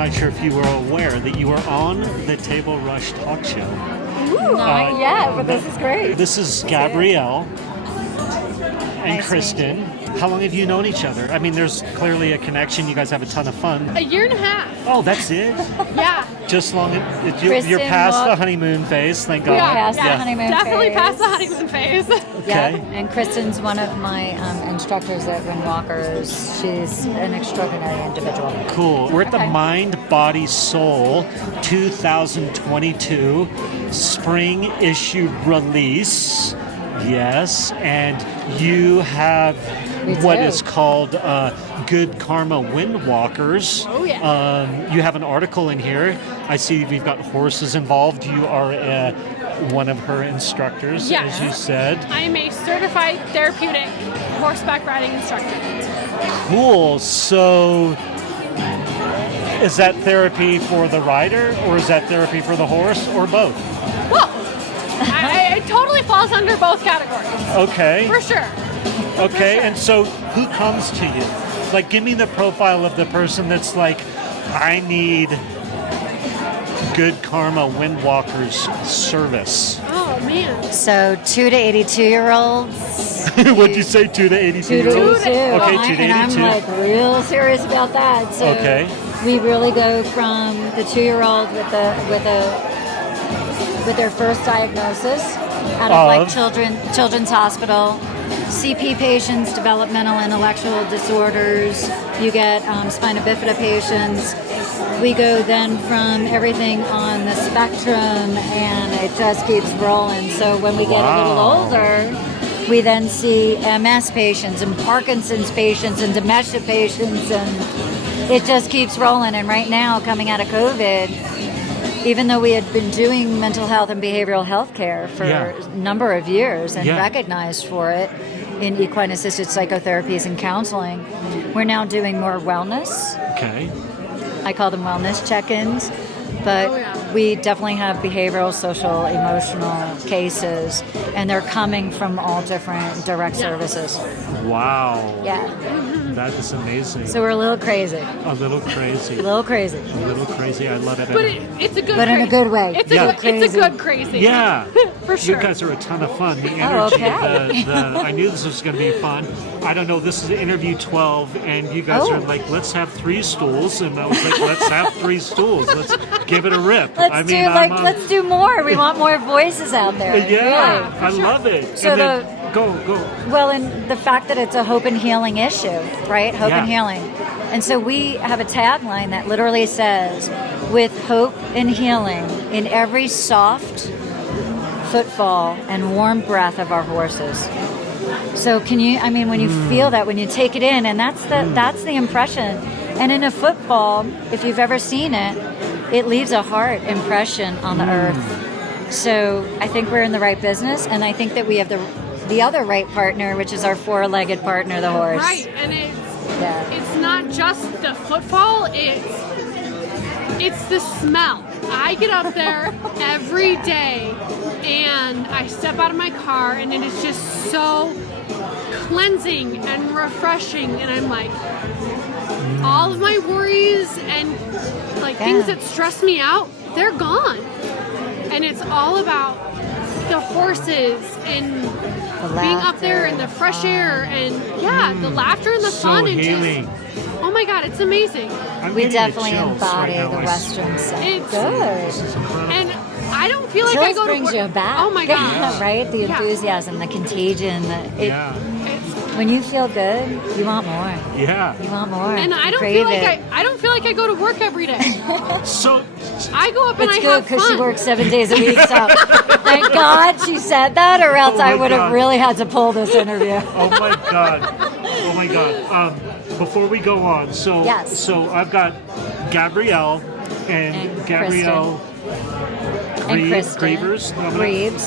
not sure if you were aware that you were on the Table Rush talk show. Ooh, not yet, but this is great. This is Gabrielle and Nice to Kristen. How long have you known each other? I mean, there's clearly a connection. You guys have a ton of fun. A year and a half. Oh, that's it? Yeah. Just long. You're Kristen past the walked- honeymoon phase, thank God. Past the Yeah. honeymoon Definitely phase. past the honeymoon phase. Yeah, Okay. and Kristen's one of my instructors at Windwalkers. She's an extraordinary individual. Cool. We're at the Okay. Mind, Body, Soul 2022 spring issue release. Yes, and you have We what do. is called Good Karma Windwalkers. Oh, yeah. You have an article in here. I see we've got horses involved. You are one of her instructors, Yes. as you said. I am a certified therapeutic horseback riding instructor. Cool. So, is that therapy for the rider, or is that therapy for the horse, or both? Well, it totally falls under both categories. Okay. For sure. Okay. sure. And so, who comes to you? Like, give me the profile of the person that's like, I need Good Karma Windwalkers service. Oh, man. So 2 to 82-year-olds. What'd you say, 2 to 82 2 to year 82. olds? Okay, 2 to And I'm 82. like real serious about that. So Okay. we really go from the 2-year-old with their first diagnosis out of like children's hospital, CP patients, developmental intellectual disorders. You get spina bifida patients. We go then from everything on the spectrum, and it just keeps rolling. So when we get a little older, we then see MS patients and Parkinson's patients and dementia patients, and it just keeps rolling. And right now, coming out of COVID, even though we had been doing mental health and behavioral health care for a number of years and recognized for it in equine-assisted psychotherapies and counseling, we're now doing more wellness. Okay. I call them wellness check-ins, but we definitely have behavioral, social, emotional cases, and they're coming from all different direct services. Wow. Yeah. That is amazing. So we're a little crazy. A little crazy. A little crazy. A little crazy. I love it. But it's a good But in a good way. It's Yeah. a good crazy. Yeah. For sure. You guys are a ton of fun. The energy, okay. I knew this was going to be fun. I don't know, this is interview 12, and you guys are like, let's have 3 stools. And I was like, let's have 3 stools. Let's give it a rip. Let's do more. We want more voices out there. Yeah, Really. I love it. So and then, go. Well, and the fact that it's a hope and healing issue, right? Hope and Yeah. healing. And so we have a tagline that literally says, with hope and healing in every soft footfall and warm breath of our horses. So when you feel that, when you take it in, and that's the impression. And in a footfall, if you've ever seen it, it leaves a heart impression on the earth. So I think we're in the right business, and I think that we have the other right partner, which is our 4-legged partner, the horse. Right, and it's not just the footfall, it's the smell. I get up there every day and I step out of my car and it is just so cleansing and refreshing, and I'm like, all of my worries and like things that stress me out, they're gone. And it's all about the horses and being up there in the fresh air and the laughter and the fun and healing. oh my god, it's amazing. We definitely embody the Western side. It's good. And I don't feel like Chills I go to brings work. you back. Oh my gosh. Right? The Yeah. enthusiasm, the contagion. Yeah. When you feel good, you want more. Yeah. You want more. And I don't Crave feel like it. I don't feel like I go to work every day. So I go up and It's I good have because fun. she works 7 days a week. So thank God she said that, or else Oh my I would have God. really had to pull this interview. Oh my god. Oh my god. Before we go on, so I've got Gabrielle and Gabrielle Kristen.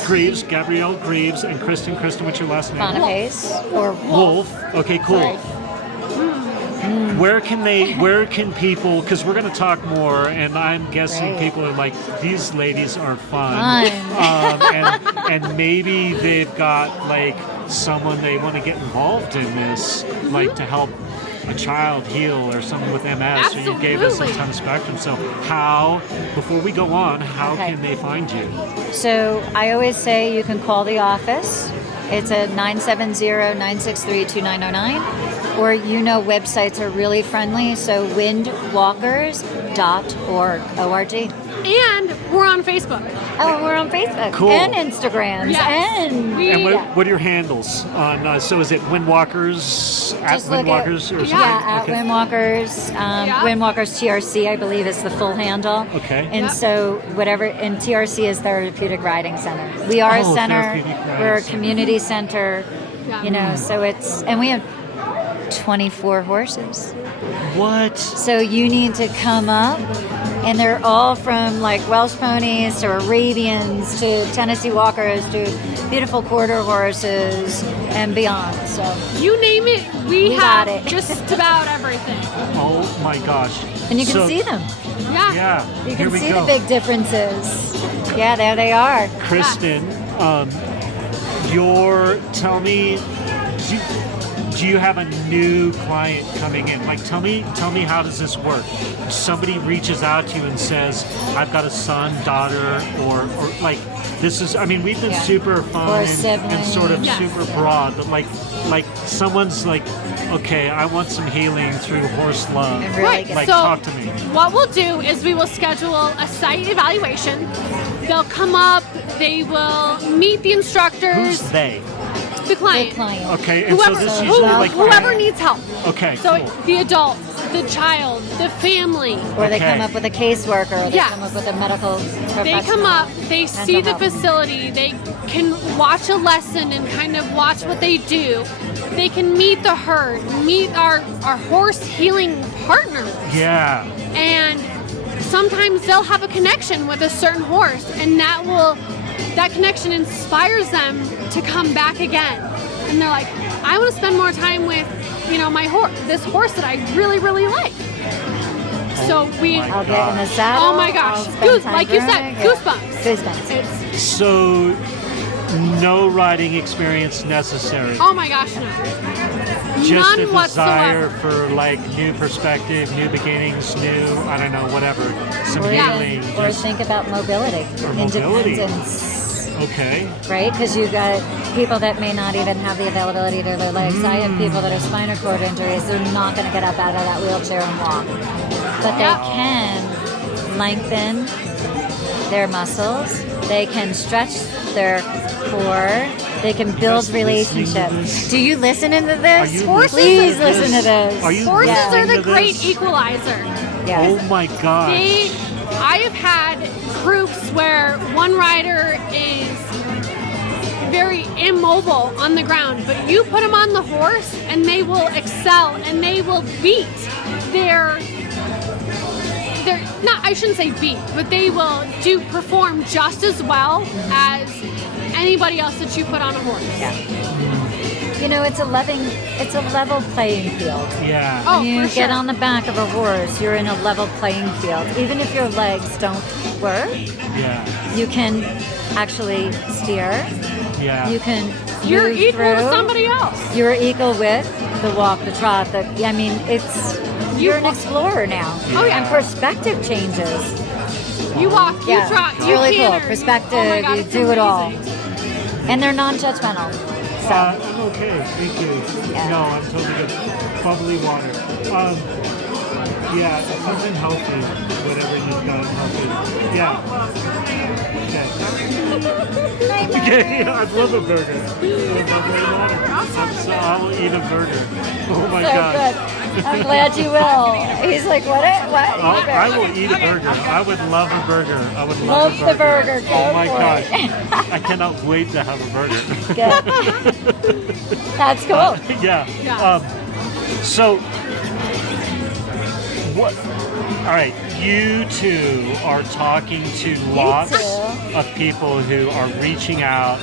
Greeves, Gabrielle Greeves, and Kristen. Kristen, what's your last name? Boniface or Wolf. Okay, cool. Sorry. Where can people, because we're going to talk more, and I'm guessing Great. people are like, these ladies are fun. And maybe they've got like someone they want to get involved in this, like to help a child heal or someone with MS, or you gave us a Absolutely. ton of spectrum. So how, before we go on, how Okay. can they find you? So I always say you can call the office. It's at 970-963-2909. Or websites are really friendly, so windwalkers.org. O-R-G. And we're on Facebook. Oh, we're on Facebook. Cool. And Instagrams. Yes. And We- And yeah. what are your handles on? So is it Windwalkers at Just look at- Windwalkers or something? Yeah, at Okay. Windwalkers. Yeah. Windwalkers TRC, I believe, is the full handle. Okay. And Yep. so whatever, and TRC is Therapeutic Riding Center. We are a Oh, center. Therapeutic Riding We're a Center. community center. Yeah. So it's, and we have 24 horses. What? So you need to come up, and they're all from like Welsh ponies to Arabians to Tennessee Walkers to beautiful quarter horses and beyond. So You name it, we We have got it. just about everything. Oh my gosh. and you can So- see them. Yeah. Yeah. You here can we see go. the big differences. Yeah, there they are. Kristen, tell me, do you have a new client coming in? Like, tell me how does this work? Somebody reaches out to you and says, I've got a son, daughter, or like, this is, I mean, we've been Yeah. super Or fun and siblings. sort of Yes. super broad, but like someone's like, okay, I want some healing through horse love. And really Right, get Like, so talk to me. what we'll do is we will schedule a site evaluation. They'll come up, they will meet the instructors, Who's they? the client. the client. Okay, and Whoever, so this who- usually like whoever needs help. Okay, So cool. the adult, the child, the family. Or they Okay. come up with a caseworker, or they Yes. come up with a medical professional. They come up, they see the health. facility, they can watch a lesson and kind of watch what they do. They can meet the herd, meet our horse healing partner. Yeah. And sometimes they'll have a connection with a certain horse, and that connection inspires them to come back again. And they're like, I want to spend more time with, my this horse that I really, really like. So we, my I'll get in the saddle. oh my gosh, I'll spend time like you said, grooming, yeah. goosebumps. Goosebumps. It's, So, no riding experience necessary. oh my gosh, no. Just None a desire whatsoever. for like new perspective, new beginnings, I don't know, whatever. Some Or, healing. or just- think about mobility, Or mobility. independence, okay. right? Because you got people that may not even have the availability to their legs. I have people that have spinal cord injuries. They're not going to get up out of that wheelchair and walk, but they can lengthen their muscles. They can stretch their core. They can build guys listening to relationships. this? Do you listen to Are this? you Horses Please listening listen to this. Are you Horses Yeah. are the listening to great this? equalizer. Yes. Oh my gosh. I have had groups where one rider is very immobile on the ground, but you put them on the horse and they will excel and they will beat their not, I shouldn't say beat, but they will perform just as well as anybody else that you put on a horse. It's a level playing field. Yeah. Oh, When you for get sure. on the back of a horse, you're in a level playing field. Even if your legs don't work, Yeah. you can actually steer. Yeah. You can You're move equal through. to somebody else. You're equal with the walk, the trot. You're an explorer now. Oh, yeah. And perspective changes. You walk, you Yeah, trot, it's you really cool. canter. Perspective, Oh my God, you it's do it all. amazing. And they're non-judgmental. So I'm okay. Thank you. Yeah. No, I'm totally good. Bubbly water. Yeah, something healthy. Whatever you've got healthy. Yeah. Okay. Yeah, I love a burger. Bubbly water. I will eat a burger. Oh my so gosh. good. I'm glad you will. He's like, what? I will eat a burger. I would love a burger. I would Love love the burger. Go Oh my for gosh. it. I cannot wait to have a burger. Good. That's cool. Yeah. Yeah. So, what? All right, you two are talking to lots two. of people who are reaching out,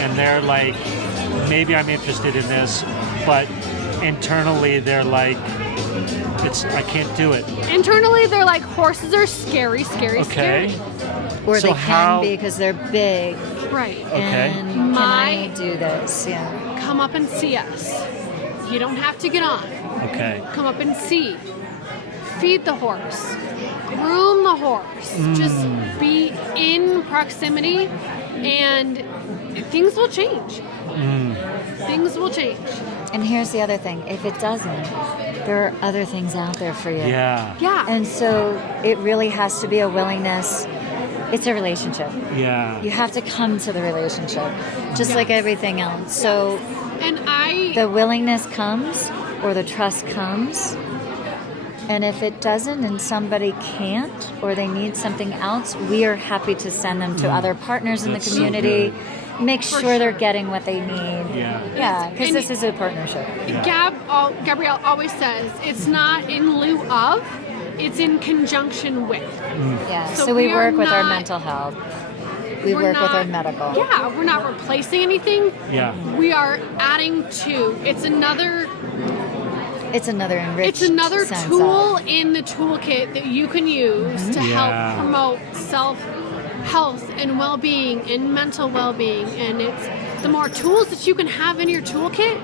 and they're like, maybe I'm interested in this, but internally they're like, I can't do it. Internally, they're like, horses are scary, scary, Okay. scary. Or So they how- can be because they're big. Right. Okay. And can My- I do this? Yeah. Come up and see us. You don't have to get on. Okay. Come up and see. Feed the horse. Groom the horse. Just be in proximity and things will change. Things will change. And here's the other thing. If it doesn't, there are other things out there for you. Yeah. Yeah. And so it really has to be a willingness. It's a relationship. Yeah. You have to come to the relationship, just like everything else. So And the willingness comes or the trust comes. And if it doesn't and somebody can't or they need something else, we are happy to send them to other partners in the That's so community. good. Make sure they're getting what they need. Yeah. Yeah, because And this is a partnership. Gabrielle always says it's not in lieu of, it's in conjunction with. Yeah. So So we we are work with our not- mental health. We We're work with our not- medical. Yeah, we're not replacing anything. Yeah. We are adding to. It's another enriched It's another sense tool of- in the toolkit that you can use to Yeah. help promote self-health and well-being and mental well-being. And it's the more tools that you can have in your toolkit,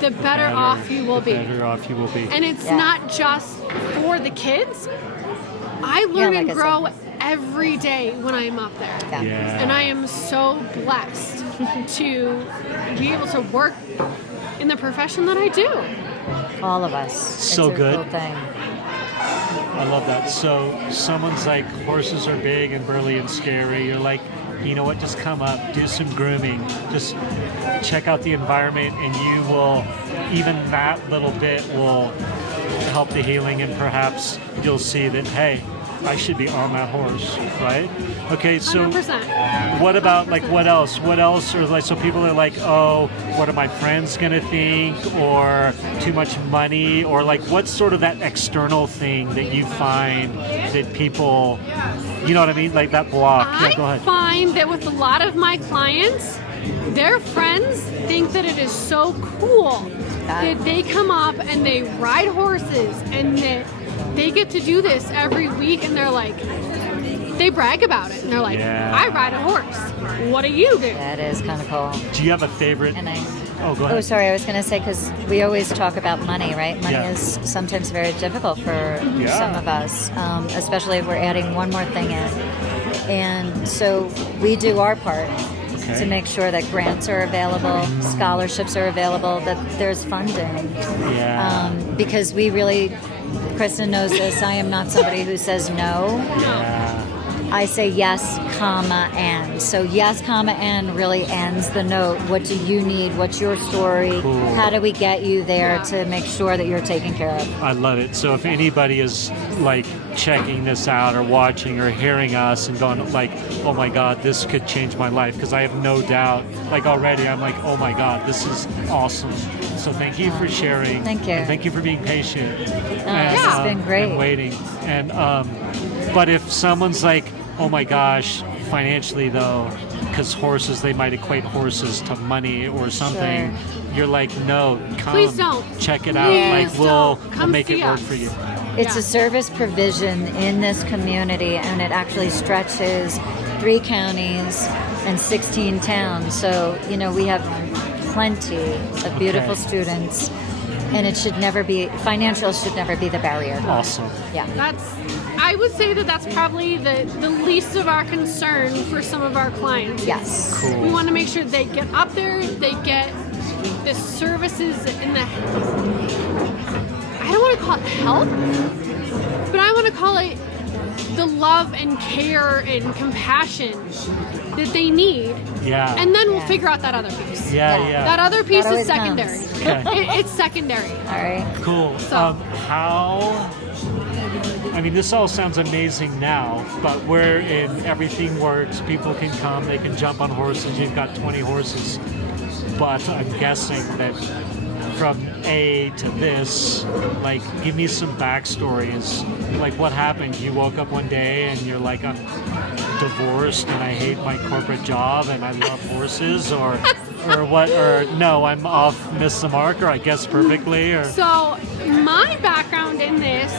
the better off you will be. Better off you will be. And it's Yeah. not just for the kids. I learn like and I grow said. every day when I am up there. Yeah. Yeah. And I am so blessed to be able to work in the profession that I do. All of us. So it's a good. Cool thing. I love that. So someone's like, horses are big and burly and scary. You're like, you know what? Just come up, do some grooming, just check out the environment, and you will, even that little bit will help the healing, and perhaps you'll see that, hey, I should be on that horse, right? Okay, so 100%. what about, like, what else? What else? Or like, so people are like, oh, what are my friends gonna think? Or too much money? Or like, what's sort of that external thing that you find that people, you know what I mean? Like that block. Yeah, go I ahead. find that with a lot of my clients, their friends think that it is so cool that they come up and they ride horses and that they get to do this every week, and they're like, they brag about it and they're like, Yeah. I ride a horse. What do you do? That is kind of cool. Do you have a favorite? And Oh, go ahead. Oh, sorry. I was going to say, because we always talk about money, right? Money Yeah. is sometimes very difficult for Yeah. some of us, especially if we're adding one more thing in. And so we do our part Okay. to make sure that grants are available, scholarships are available, that there's funding. Yeah. Because we really, Kristen knows this, I am not somebody who says no. Yeah. I say yes, comma, and. So yes, comma, and really ends the note. What do you need? What's your story? Cool. How do we get you there to make sure that you're taken care of? I love it. So if anybody is like checking this out or watching or hearing us and going like, oh my God, this could change my life, because I have no doubt, like already I'm like, oh my God, this is awesome. So thank you for sharing. Thank you. And thank you for being patient. This has been great. And waiting. And but if someone's like, oh my gosh, financially though, because horses, they might equate horses to money or something. Sure. You're like, no, come. Please don't. Check it out. Please Like we'll don't. make Come it work see for you. It's Yeah. a service provision in this community, and it actually stretches 3 counties and 16 towns. So, you know, we have plenty of beautiful Okay. students, and it should never be, financial should never be the barrier. Awesome. Yeah. I would say that that's probably the least of our concern for some of our clients. Yes. Cool. We want to make sure they get up there, they get the services in the, I don't want to call it help, but I want to call it the love and care and compassion that they need. Yeah. And then we'll Yeah. figure out that other piece. yeah, Yeah. yeah. That other piece That is always secondary. comes. Okay. It's secondary. All right. Cool. So- How? I mean, this all sounds amazing now, but where everything works, people can come, they can jump on horses. You've got 20 horses, but I'm guessing that from A to this, like, give me some backstories. Like, what happened? You woke up one day and you're like, I'm divorced and I hate my corporate job and I love horses, or what? Or no, I'm off, miss the mark, or I guess perfectly, or So my background in this,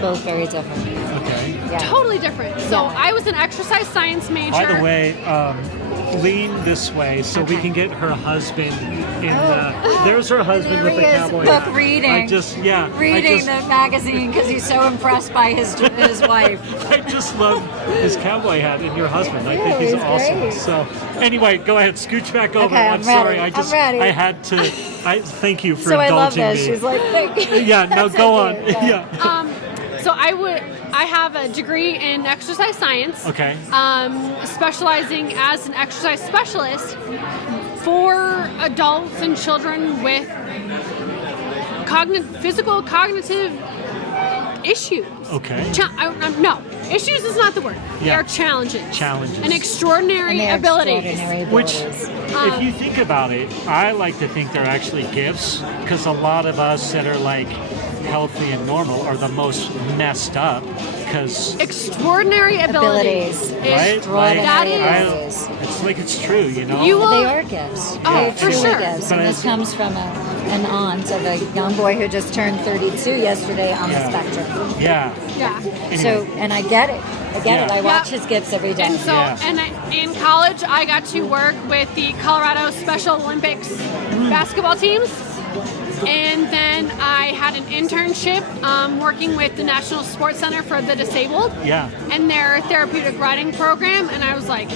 Both very different. okay. Yeah. totally different. So Yeah. I was an exercise science major. By the way, lean this way so we Okay. can get her husband in the. There's her husband There with he the is, cowboy book hat. reading. I just Reading the magazine because he's so impressed by his wife. I just love his cowboy hat and your husband. I Yeah, think he's he's awesome. great. So anyway, go ahead, scooch back over. Okay, I'm sorry. ready. I ready. I had to. I thank you for So I love indulging this. me. She's like, thank you. Yeah, no, That's go so on. cute. Yeah. So I have a degree in exercise science. Okay. Specializing as an exercise specialist for adults and children with physical cognitive issues. Okay. No, issues is not the word. They Yeah. are challenges. Challenges. And extraordinary And they're abilities. extraordinary Which, abilities. if you think about it, I like to think they're actually gifts because a lot of us that are like healthy and normal are the most messed up because Extraordinary abilities. right? Extraordinary That is- abilities. it's like it's true, you know. You will. They are gifts. Oh, They're for truly sure. gifts. But And this comes from an aunt of a young boy who just turned 32 yesterday on Yeah. the spectrum. Yeah. Yeah. So, and I get it. I get it. Yeah. I watch Yeah. his gifts every day. And so, Yeah. in college, I got to work with the Colorado Special Olympics basketball teams. And then I had an internship working with the National Sports Center for the Disabled Yeah. and their therapeutic riding program. And I was like,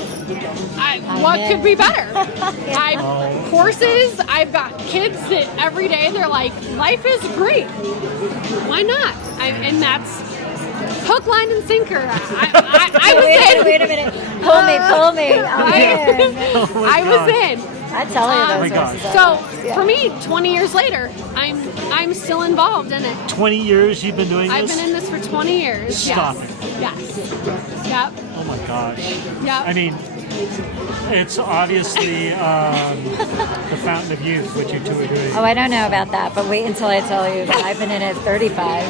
what could be better? I have courses. I've got kids that every day they're like, life is great. Why not? And that's hook, line, and sinker. I was in. Wait a minute. Pull me. I'm in. Oh my I was God. in. I tell you Oh those my God. verses. So Yeah. for me, 20 years later, I'm still involved in it. 20 years you've been doing I've this? been in this for 20 years. Stop yes. it. Yes. Yep. Oh my gosh. Yep. I mean, it's obviously the fountain of youth, what you two are doing. Oh, I don't know about that, but wait until I tell you that I've been in it 35. I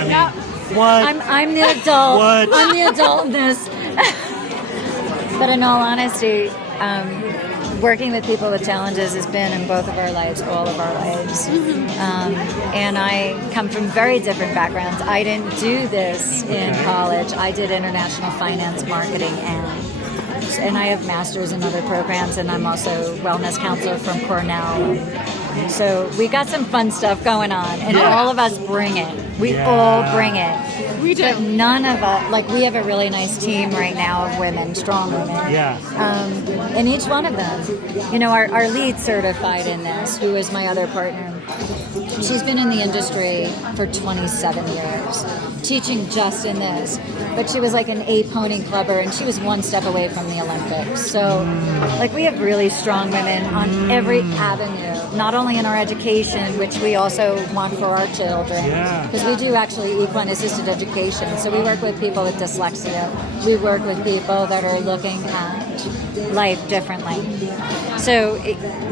mean, Yep. what? I'm the adult. What? I'm the adult in this. But in all honesty, working with people with challenges has been in both of our lives, all of our lives. And I come from very different backgrounds. I didn't do this in college. I did international finance, marketing, and I have masters in other programs, and I'm also wellness counselor from Cornell. So we got some fun stuff going on, and Yeah. all of us bring it. We Yeah. all bring it. We do. But none of us, like we have a really nice team right now of women, strong women. Yeah. And each one of them, you know, our lead certified in this, who is my other partner, she's been in the industry for 27 years, teaching just in this. But she was like an A-pony clubber, and she was one step away from the Olympics. So, like, we have really strong women on every avenue, not only in our education, which we also want for our children, Yeah. because we do actually equine assisted education. So we work with people with dyslexia. We work with people that are looking at life differently. So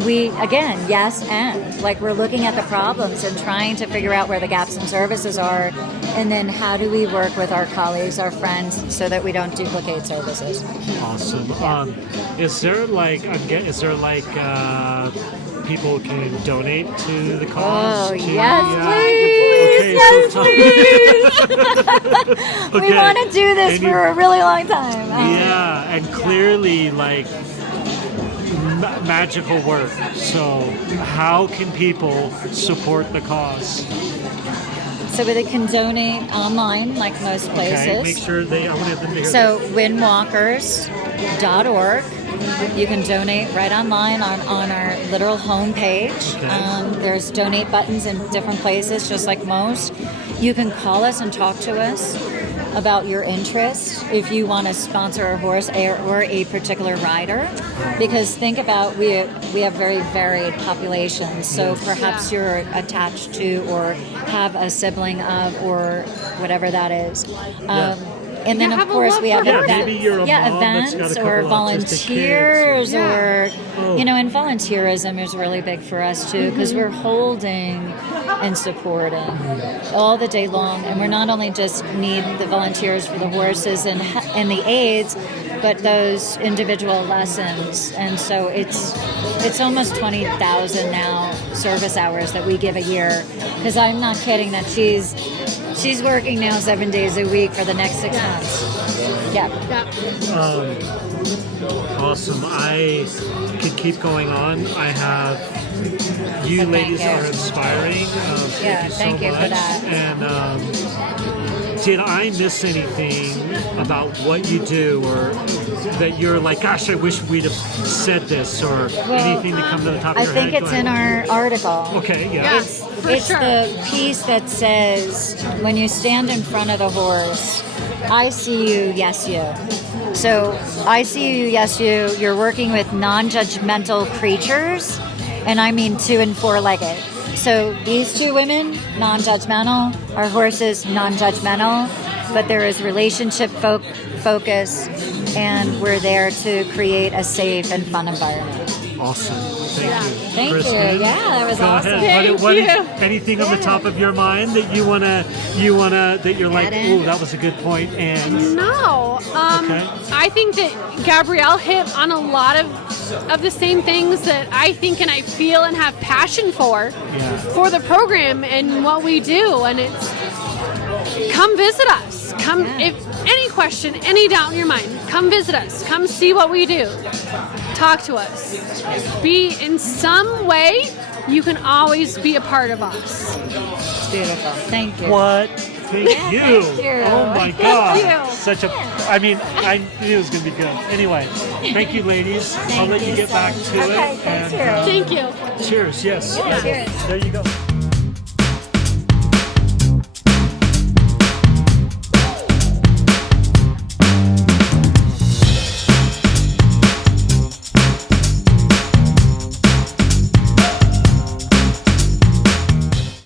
we, again, yes, and like we're looking at the problems and trying to figure out where the gaps in services are, and then how do we work with our colleagues, our friends, so that we don't duplicate services. Awesome. Is there like people can donate to the cause? Oh, too? yes, Yeah. please. Okay, Yes, so please. We want to do this And you- for a really long time. Yeah, and clearly like magical work. So how can people support the cause? So they can donate online, like most places. Okay, make sure I want them to hear So winwalkers.org. You can donate right online on our literal homepage. Okay. There's donate buttons in different places, just like most. You can call us and talk to us about your interest if you want to sponsor a horse or a particular rider. Because think about, we have very varied populations. So perhaps you're attached to or have a sibling of or whatever that is. And then, You of have a course, love we for have horses. Maybe you're a mom that's got a events couple or autistic volunteers kids. or, Oh. you know, and volunteerism is really big for us too because we're holding and supporting all the day long. And we're not only just need the volunteers for the horses and the aids, but those individual lessons. And so it's almost 20,000 now service hours that we give a year. Because I'm not kidding that she's working now 7 days a week for the next 6 months. Yeah. Awesome. I could keep going on. I have you But thank ladies you. are inspiring. Thank you so for much. that. And did I miss anything about what you do, or that you're like, gosh, I wish we'd have said this, or anything that comes to the top of I your think head? it's Go in ahead. our article. Okay, yeah. Yes, for It's sure. the piece that says, when you stand in front of the horse, I see you, yes you. So I see you, yes you. You're working with non-judgmental creatures, and I mean 2- and 4-legged. So these 2 women, non-judgmental. Our horses, non-judgmental. But there is relationship focus, and we're there to create a safe and fun environment. Awesome. Thank you. Thank you. Kristen, Yeah, that was go awesome. Ahead. Thank What you. anything on the top of your mind that you wanna that you're like, Add in? ooh, that was a good point, and No. Okay. I think that Gabrielle hit on a lot of the same things that I think and I feel and have passion for the program and what we do. And it's come visit us. Come if any question, any doubt in your mind, come visit us. Come see what we do. Talk to us. Be in some way. You can always be a part of us. It's beautiful. Thank you. what? Thank you. Thank you. Oh my God. you. Such a. I mean, I knew it was gonna be good. Anyway, thank you, ladies. I'll let you get back to it. Okay, thank and, you. Thank you. cheers. Yes. Yeah, cheers. There you go.